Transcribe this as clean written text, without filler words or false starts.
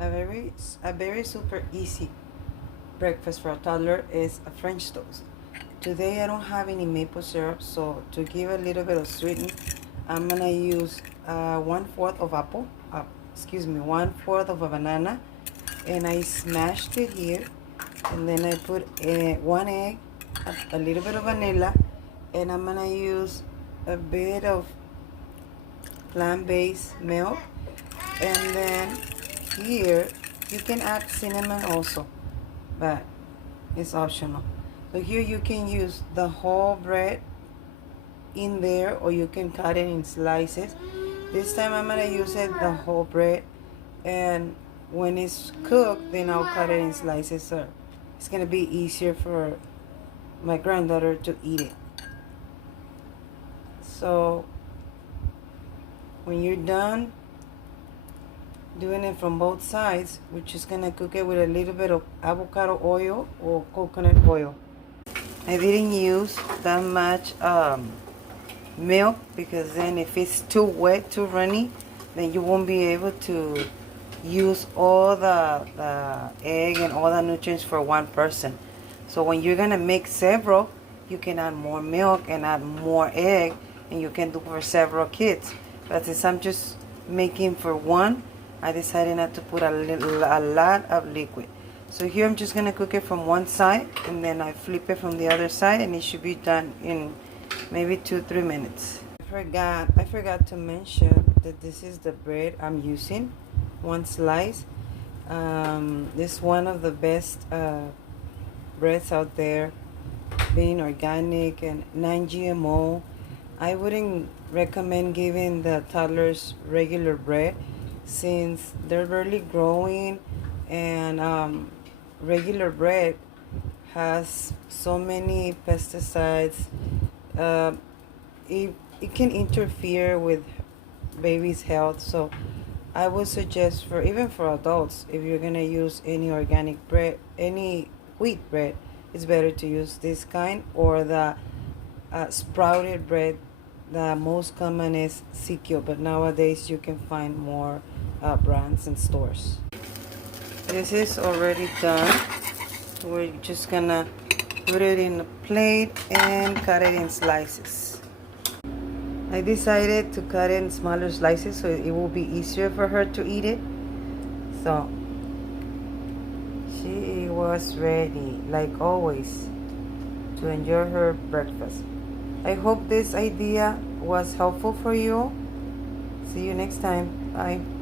A very super easy breakfast for a toddler is a French toast. Today I don't have any maple syrup, so to give a little bit of sweetness, I'm gonna use 1/4 of apple. Excuse me, 1/4 of a banana, and I smashed it here, and then I put 1 egg, a little bit of vanilla, and I'm gonna use a bit of plant-based milk, and then here you can add cinnamon also, but it's optional. So here you can use the whole bread in there, or you can cut it in slices. This time I'm gonna use it the whole bread, and when it's cooked then I'll cut it in slices, so it's gonna be easier for my granddaughter to eat it. So when you're done doing it from both sides, we're just gonna cook it with a little bit of avocado oil or coconut oil. I didn't use that much milk, because then if it's too wet, too runny, then you won't be able to use all the egg and all the nutrients for one person. So when you're gonna make several, you can add more milk and add more egg, and you can do for several kids. But since I'm just making for one, I decided not to put a lot of liquid. So here I'm just gonna cook it from one side, and then I flip it from the other side, and it should be done in maybe 2-3 minutes. I forgot to mention that this is the bread I'm using, one slice. This is one of the best breads out there, being organic and non-GMO. I wouldn't recommend giving the toddlers regular bread, since they're barely growing, and regular bread has so many pesticides. It can interfere with baby's health. So I would suggest, for even for adults, if you're gonna use any organic bread, any wheat bread, it's better to use this kind, or the sprouted bread. The most common is Sikyo, but nowadays you can find more brands and stores. This is already done. We're just gonna put it in a plate and cut it in slices. I decided to cut it in smaller slices so it will be easier for her to eat it. So she was ready, like always, to enjoy her breakfast. I hope this idea was helpful for you. See you next time. Bye.